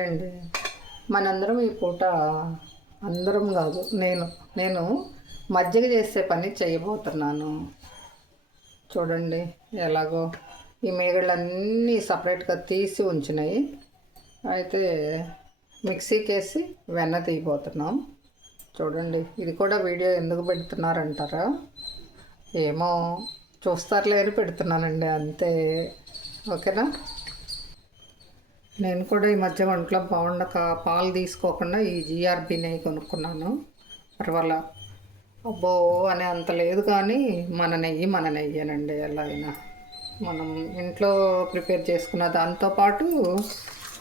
అండి మనందరం ఈ పూట అందరం కాదు నేను మజ్జిగ చేసే పని చేయబోతున్నాను. చూడండి ఎలాగో ఈ మేగళ్ళన్నీ సపరేట్గా తీసి ఉంచినాయి. అయితే మిక్సీకి వేసి వెన్న తీయబోతున్నాం. చూడండి, ఇది కూడా వీడియో ఎందుకు పెడుతున్నారంటారా? ఏమో చూస్తారులే అని పెడుతున్నానండి, అంతే. ఓకేనా? నేను కూడా ఈ మధ్య ఒంట్లో బాగుండక పాలు తీసుకోకుండా ఈ జిఆర్బి నెయ్యి కొనుక్కున్నాను. పర్వాలా, అబ్బో అనే అంత లేదు, కానీ మన నెయ్యేనండి. ఎలా అయినా మనం ఇంట్లో ప్రిపేర్ చేసుకున్న దాంతోపాటు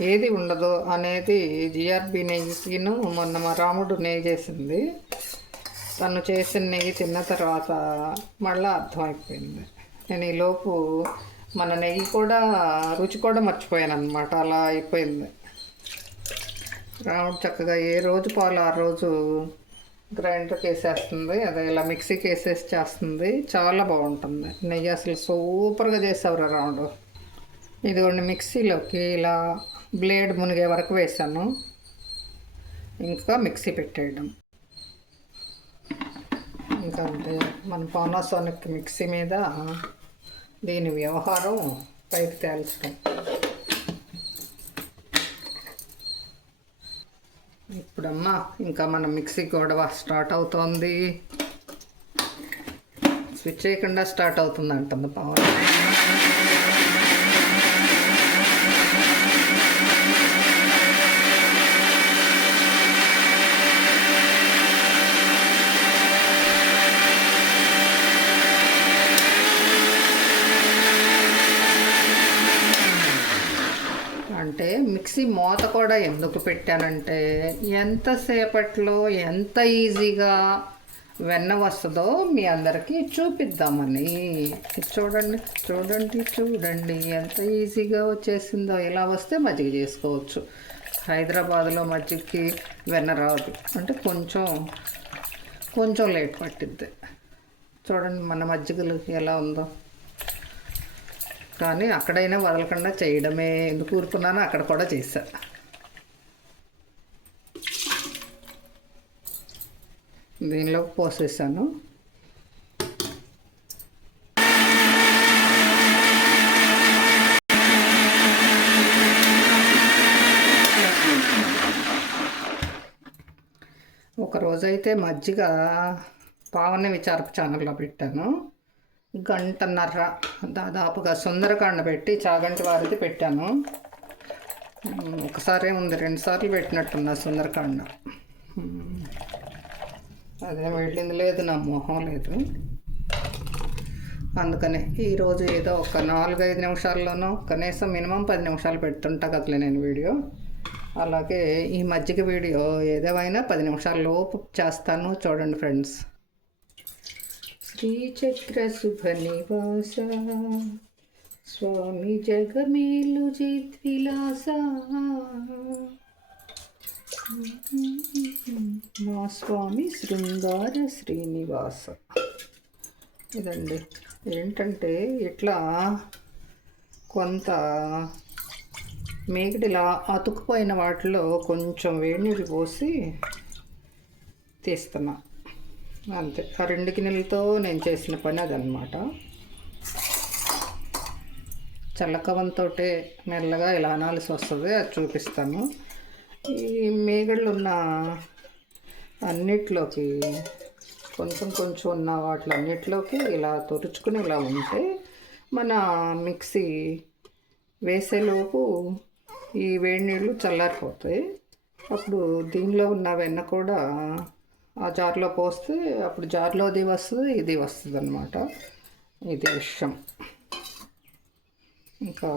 ఏది ఉండదు అనేది జిఆర్బి నెయ్యిను మొన్న మా రాముడు నెయ్యి చేసింది. తను చేసిన నెయ్యి తిన్న తర్వాత మళ్ళీ అర్థమైపోయింది. నేను ఈలోపు మన నెయ్యి కూడా రుచి కూడా మర్చిపోయాను అనమాట. అలా అయిపోయింది. రాముడు చక్కగా ఏ రోజు పాలు ఆ రోజు గ్రైండర్కి వేసేస్తుంది, అదే ఇలా మిక్సీకి వేసేసి చేస్తుంది. చాలా బాగుంటుంది నెయ్యి. అసలు సూపర్గా చేసావురా రాముడు. ఇదిగోండి, మిక్సీలోకి ఇలా బ్లేడ్ మునిగే వరకు వేసాను. ఇంకా మిక్సీ పెట్టేయడం. ఇంకా అంటే మన పానాసోనిక్ మిక్సీ మీద దీని వ్యవహారం పైకి తేల్చడం. ఇప్పుడమ్మా ఇంకా మన మిక్సీ గొడవ స్టార్ట్ అవుతోంది. స్విచ్ చేయకుండా స్టార్ట్ అవుతుంది అంటుంది పవర్. అంటే మిక్సీ మూత కూడా ఎందుకు పెట్టానంటే ఎంతసేపట్లో ఎంత ఈజీగా వెన్న వస్తుందో మీ అందరికీ చూపిద్దామని. చూడండి చూడండి చూడండి ఎంత ఈజీగా వచ్చేసిందో. ఇలా వస్తే మజ్జిగ చేసుకోవచ్చు. హైదరాబాద్లో మజ్జిగకి వెన్న రాదు, అంటే కొంచెం లేట్ పట్టిద్ది. చూడండి మన మజ్జిగలు ఎలా ఉందో. కానీ అక్కడైనా వదలకుండా చేయడమే ఎందుకు ఊరుకున్నానో అక్కడ కూడా చేశా. దీనిలోకి పోసేసాను. ఒకరోజైతే మజ్జిగ పావని విచారపు ఛానల్లో పెట్టాను. గంటన్నర దాదాపుగా సుందరకాండ పెట్టి చాగంటి వారిది పెట్టాను. ఒకసారే ఉంది, 2 సార్లు పెట్టినట్టున్నా సుందరకాండ. అదే వెళ్ళింది లేదు, నా మొహం లేదు. అందుకనే ఈరోజు ఏదో ఒక 4-5 నిమిషాల్లోనూ కనీసం మినిమం 10 నిమిషాలు పెడుతుంటా కదలే నేను వీడియో. అలాగే ఈ మజ్జిగ వీడియో ఏదేమైనా 10 నిమిషాల లోపు చేస్తాను. చూడండి ఫ్రెండ్స్. శ్రీచక్ర శుభనివాస స్వామి జగమేలు జిద్విలాస మా స్వామి శృంగార శ్రీనివాస. ఇదండి. ఏంటంటే ఇట్లా కొంత మేగడిలా అతుకుపోయిన వాటిలో కొంచెం వేడి నీళ్ళు పోసి తీస్తున్నా, అంతే. ఆ 2 గిన్నెలతో నేను చేసిన పని అదనమాట. చల్లకవంతో మెల్లగా ఇలా అనాల్సి వస్తుంది, అది చూపిస్తాను. ఈ మేగళ్ళు ఉన్న అన్నిట్లోకి కొంచెం ఉన్న వాటిలన్నిటిలోకి ఇలా తురుచుకుని ఇలా ఉంటే మన మిక్సీ వేసేలోపు ఈ వేడి నీళ్ళు చల్లారిపోతాయి. అప్పుడు దీనిలో ఉన్న వెన్న కూడా ఆ జార్లో పోస్తే అప్పుడు జార్లోది వస్తుంది, ఇది వస్తుంది అన్నమాట. ఇది విషయం. ఇంకా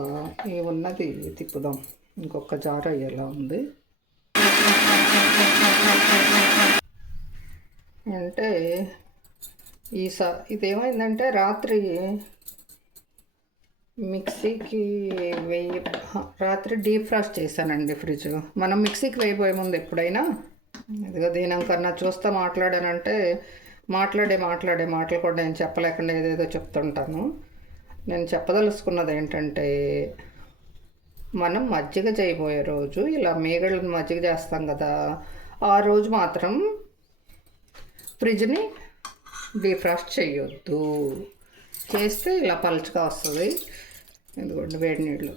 ఈ ఉన్నది తిప్పుదాం. ఇంకొక జార్ అయ్యేలా ఉంది. అంటే ఇదేమైందంటే రాత్రి మిక్సీకి రాత్రి డీప్ ఫ్రాస్ట్ చేశానండి ఫ్రిడ్జ్. మనం మిక్సీకి వేయబోయే ముందు ఎప్పుడైనా ఇదిగో దీనికన్నా చూస్తా మాట్లాడానంటే మాటలు కూడా నేను చెప్పలేకుండా ఏదేదో చెప్తుంటాను. నేను చెప్పదలుచుకున్నది ఏంటంటే మనం మజ్జిగ చేయబోయే రోజు ఇలా మీగడలు మజ్జిగ చేస్తాం కదా, ఆ రోజు మాత్రం ఫ్రిడ్జ్ని డీఫ్రాస్ట్ చేయొద్దు. చేస్తే ఇలా పలుచగా వస్తుంది. ఎందుకంటే వేడి నీళ్ళు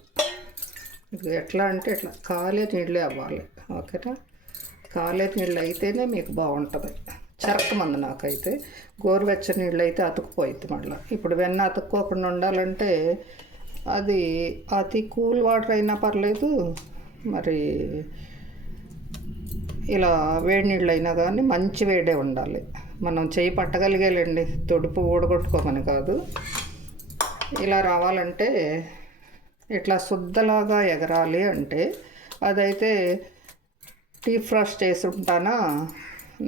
ఇది ఎట్లా అంటే ఇట్లా కాలే నీళ్ళే అవ్వాలి. ఓకేనా, కాలే నీళ్ళు అయితేనే మీకు బాగుంటుంది. చెరకమంది నాకైతే గోరువెచ్చని నీళ్ళు అయితే అతుక్కుపోయింది. మళ్ళీ ఇప్పుడు వెన్న అతుక్కోకుండా ఉండాలంటే అది అతి కూల్ వాటర్ అయినా పర్లేదు, మరి ఇలా వేడి నీళ్ళు అయినా కానీ మంచి వేడే ఉండాలి. మనం చేయి పట్టగలిగేలేండి, తొడుపు ఊడగొట్టుకోమని కాదు. ఇలా రావాలంటే ఇట్లా శుద్ధలాగా ఎగరాలి అంటే అదైతే డీఫ్రాస్ట్ చేసి ఉంటానా,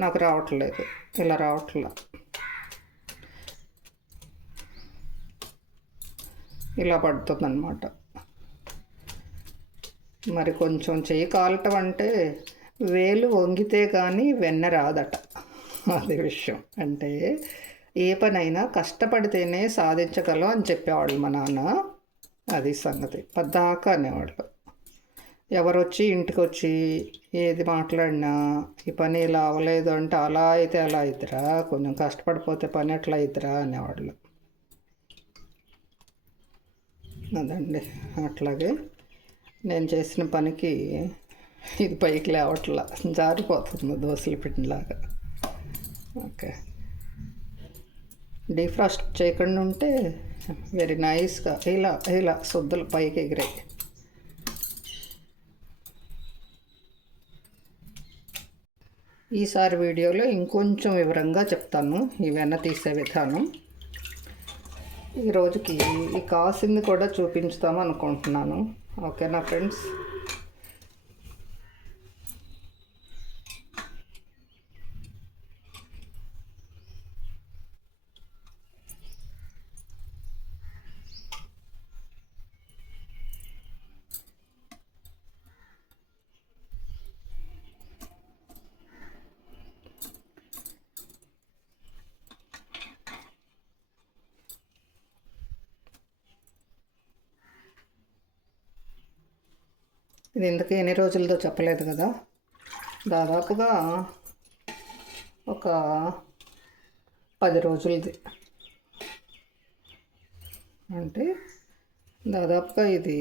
నాకు రావట్లేదు. ఇలా రావట్లే, ఇలా పడుతుందన్నమాట. మరి కొంచెం చెయ్యి కాలటం అంటే వేలు వంగితే కానీ వెన్న రాదట. అదే విషయం. అంటే ఏ పనైనా కష్టపడితేనే సాధించగలం అని చెప్పేవాళ్ళు మా నాన్న. అది సంగతి. పద్దాకా అనేవాళ్ళు. ఎవరొచ్చి ఇంటికి వచ్చి ఏది మాట్లాడినా ఈ పని ఇలా అవ్వలేదు అంటే అలా అయితే అలా అవుతురా, కొంచెం కష్టపడిపోతే పని ఎట్లా అవుతురా అనేవాళ్ళు. అదండి. అట్లాగే నేను చేసిన పనికి ఇది పైకి లేవట్లా, జారిపోతుంది దోశల పిండిలాగా. ఓకే, డీఫ్రాస్ట్ చేయకుండా ఉంటే వెరీ నైస్గా ఇలా ఇలా శుద్ధలు పైకి ఎగిరాయి. ఈసారి వీడియోలో ఇంకొంచెం వివరంగా చెప్తాను ఈ వెన్న తీసే విధానం. ఈరోజుకి ఈ కాసింది కూడా చూపించుతాము అనుకుంటున్నాను. ఓకేనా ఫ్రెండ్స్? ఇది ఎందుకు ఎన్ని రోజులతో చెప్పలేదు కదా, దాదాపుగా ఒక 10 రోజులది. అంటే దాదాపుగా ఇది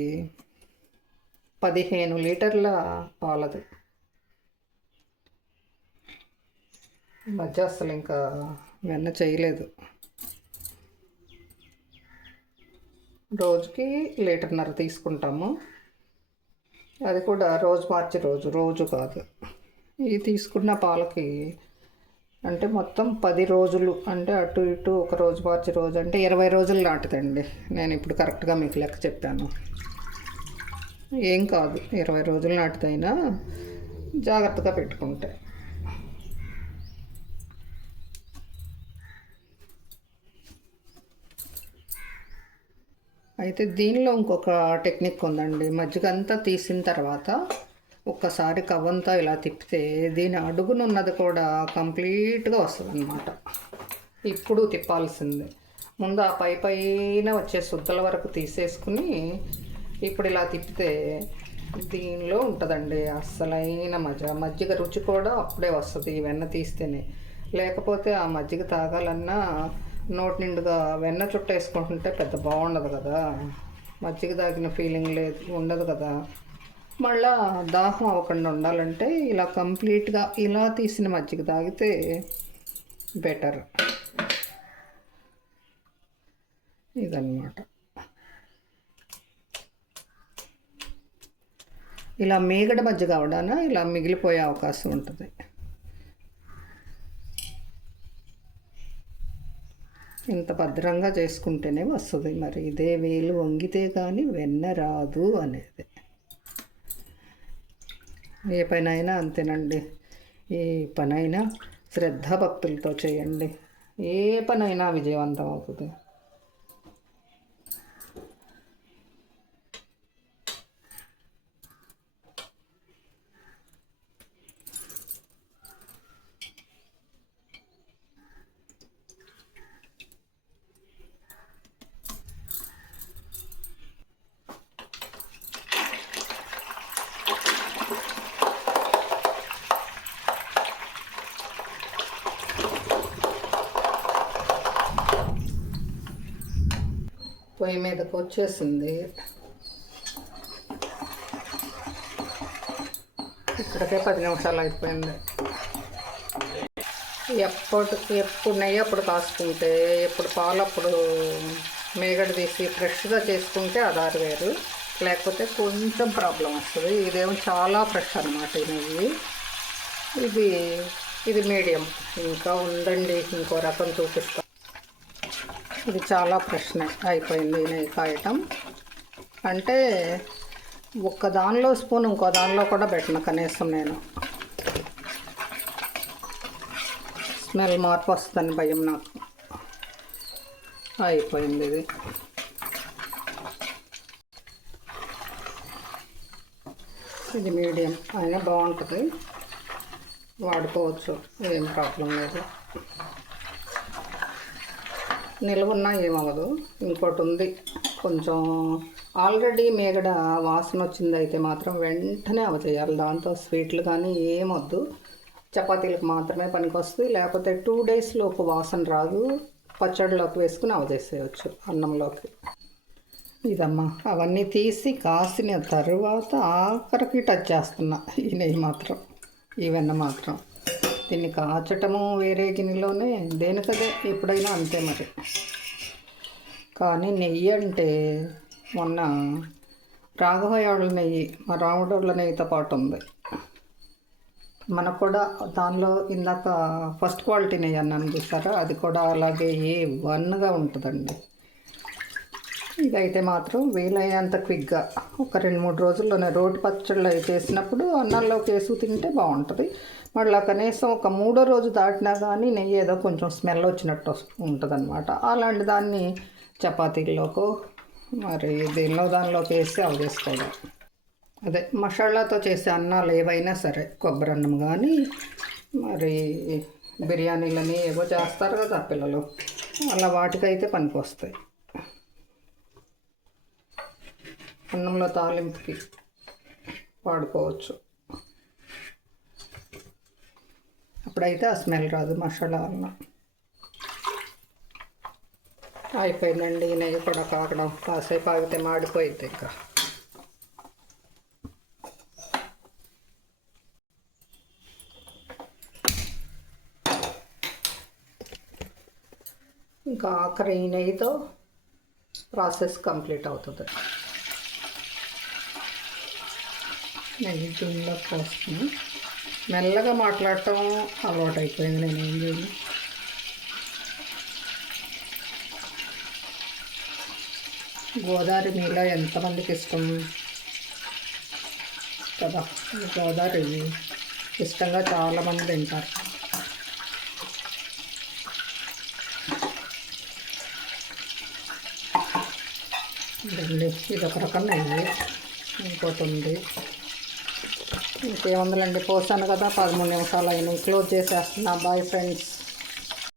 15 లీటర్ల పాలది. మధ్య అసలు ఇంకా వెన్న చేయలేదు. రోజుకి 1.5 లీటర్ తీసుకుంటాము. అది కూడా రోజు మార్చి రోజు కాదు. ఈ తీసుకున్న పాలకి అంటే మొత్తం 10 రోజులు, అంటే అటు ఇటు ఒక రోజు మార్చి రోజు అంటే 20 రోజులు నాటుదండి. నేను ఇప్పుడు కరెక్ట్గా మీకు లెక్క చెప్పాను. ఏం కాదు, 20 రోజులు నాటిదైనా జాగ్రత్తగా పెట్టుకుంటే. అయితే దీనిలో ఇంకొక టెక్నిక్ ఉందండి. మజ్జిగ అంతా తీసిన తర్వాత ఒక్కసారి కవ్వంతా ఇలా తిప్పితే దీని అడుగునున్నది కూడా కంప్లీట్గా వస్తుంది అన్నమాట. ఇప్పుడు తిప్పాల్సిందే. ముందు ఆ పైన వచ్చే శుద్ధల వరకు తీసేసుకుని ఇప్పుడు ఇలా తిప్పితే దీనిలో ఉంటుందండి అస్సలైన మజ్జిగ రుచి కూడా అప్పుడే వస్తుంది ఈ వెన్న తీస్తేనే. లేకపోతే ఆ మజ్జిగ తాగాలన్నా నోటి నిండుగా వెన్న చుట్టేసుకుంటుంటే పెద్ద బాగుండదు కదా, మజ్జిగ తాగిన ఫీలింగ్ లేదు ఉండదు కదా. మళ్ళా దాహం అవ్వకుండా ఉండాలంటే ఇలా కంప్లీట్గా ఇలా తీసిన మజ్జిగ తాగితే బెటర్. ఇదన్నమాట. ఇలా మీగడ మజ్జిగ అవడాన ఇలా మిగిలిపోయే అవకాశం ఉంటుంది. ఇంత భద్రంగా చేసుకుంటేనే వస్తుంది. మరి ఇదే వేలు వంగితే కానీ వెన్న రాదు అనేది. ఏ పనైనా అంతేనండి. ఏ పనైనా శ్రద్ధాభక్తులతో చేయండి, ఏ పనైనా విజయవంతం అవుతుంది. పొయ్యి మీదకి వచ్చేసింది. ఇక్కడికే 10 నిమిషాలు అయిపోయింది. ఎప్పుడు నెయ్యి అప్పుడు కాసుకుంటే, ఎప్పుడు పాలు అప్పుడు మేగడ తీసి ఫ్రెష్గా చేసుకుంటే అది వేరు, లేకపోతే కొంచెం ప్రాబ్లం వస్తుంది. ఇదేమో చాలా ఫ్రెష్ అన్నమాట ఈ నెయ్యి. ఇది మీడియం. ఇంకా ఉందండి, ఇంకో రకం చూపిస్తాను. ఇది చాలా ఫ్రెష్ అయిపోయింది ఈ నెయ్యి కాయటం. అంటే ఒక్క దానిలో స్పూన్ ఇంకో దానిలో కూడా పెట్టను కనీసం నేను. స్మెల్ మార్పు వస్తుందని భయం నాకు. అయిపోయింది ఇది. ఇది మీడియం అయినా బాగుంటుంది, వాడుకోవచ్చు, ఏం ప్రాబ్లం లేదు. నిలవున్నా ఏమవ్వదు. ఇంకోటి ఉంది, కొంచెం ఆల్రెడీ మేగడ వాసన వచ్చింది అయితే మాత్రం వెంటనే చేయాలి. దాంతో స్వీట్లు కానీ ఏమొద్దు, చపాతీలకు మాత్రమే పనికొస్తుంది. లేకపోతే 2 డేస్లోపు వాసన రాదు. పచ్చడిలోకి వేసుకుని చేసేయచ్చు అన్నంలోకి. ఇదమ్మా అవన్నీ తీసి కాసిన తర్వాత ఆఖరికి టచ్ చేస్తున్నా ఈ నెయ్యి మాత్రం, ఈ వెన్న మాత్రం. దీన్ని కాచటము వేరే గిన్నెలోనే, దేనికదే ఎప్పుడైనా అంతే మరి. కానీ నెయ్యి అంటే మొన్న రాఘవయ్య నెయ్యి, మా రాముడోళ్ళ నెయ్యితో పాటు ఉంది. మనకు కూడా దానిలో ఇందాక ఫస్ట్ క్వాలిటీ నెయ్యి అన్నాను చూసారా, అది కూడా అలాగే A1గా ఉంటుందండి. ఇదైతే మాత్రం వీలైనంత క్విక్గా ఒక 2-3 రోజుల్లోనే రోటి పచ్చళ్ళు అవి చేసినప్పుడు అన్నంలోకి వేసి తింటే బాగుంటుంది. మళ్ళీ కనీసం ఒక 3వ రోజు దాటినా కానీ నెయ్యి ఏదో కొంచెం స్మెల్ వచ్చినట్టు ఉంటుంది అనమాట. అలాంటి దాన్ని చపాతీల్లోకో మరి దీనిలో దానిలోకి వేసి చేసుకోవడం. అదే మసాలాతో చేసే అన్నాలు ఏవైనా సరే, కొబ్బరి అన్నం కానీ మరి బిర్యానీలని ఏవో చేస్తారు కదా పిల్లలు, అలా వాటికైతే పనికొస్తాయి. అన్నంలో తాలింపుకి వాడుకోవచ్చు. అప్పుడైతే ఆ స్మెల్ రాదు మసాలా అన్నం. అయిపోయిందండి నెయ్యి కూడా కాగడం. కాసేపు ఆగితే మాడిపోయింది. ఇంకా ఆఖరి ఈ నెయ్యితో ప్రాసెస్ కంప్లీట్ అవుతుంది. నెయ్యి గిన్నెలో పోస్తుంది. మెల్లగా మాట్లాడటం అలవాటు అయిపోయింది. నేను ఏం చేయను. గోదావరి మీలో ఎంతమందికి ఇష్టం కదా, గోదావరి ఇష్టంగా చాలామంది తింటారు. ఇది ఒక రకం నెయ్యి. ఇంకోటి ఉంది. ఇంకేముందండి, పోసాను కదా, 13 నిమిషాలు అయినాయి. క్లోజ్ చేసేస్తున్నా. Bye friends.